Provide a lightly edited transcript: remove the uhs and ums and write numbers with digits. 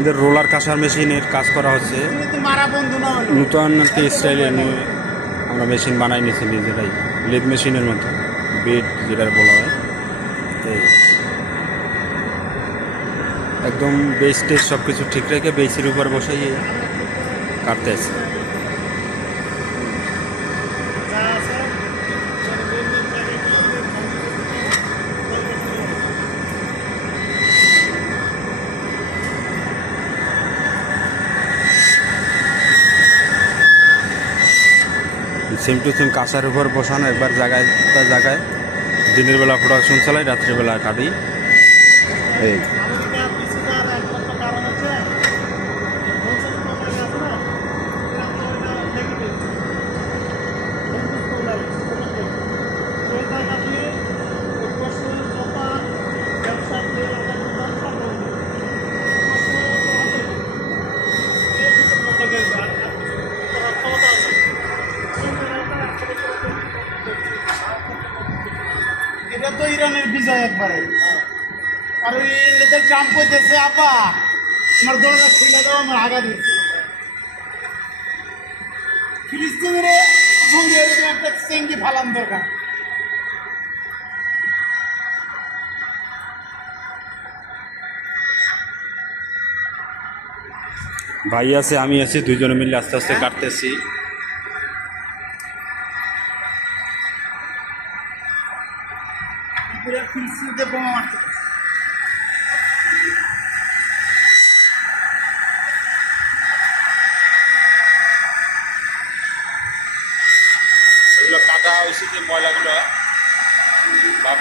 আমাদের রোলার কাঁসার মেশিনের কাজ করা হচ্ছে নূতন একটা স্টাইলে নিয়ে আমরা মেশিন বানাই নিয়েছি নিজেরাই লেদ মেশিনের মতো বেড যেটা বলা হয় এই একদম বেস টেস সব কিছু ঠিক রেখে বেসের উপর বসাইয়ে কাটতে আছে। সেম টু সেম কাঁচার উপর বসানো একবার জায়গায় জায়গায় দিনের বেলা প্রোডাকশন চালাই রাত্রিবেলা কাটি এই এটা তো ইরানের বিজয় একবারে। আর ওই নেতার ট্রাম্প কইতেছে আপা আমার দরজা খুলে দাও আমার আগা দিচ্ছে ফিলিস্তিনের সঙ্গে এরকম একটা চেঙ্গি ফালান দরকার। ভাই আছে আমি আছি দুইজনে মিলে আস্তে আস্তে কাটতেছি। ফিলিস্তিনিতে বোমা মারতে এগুলো কাটা হয়েছে যে ময়লাগুলো বা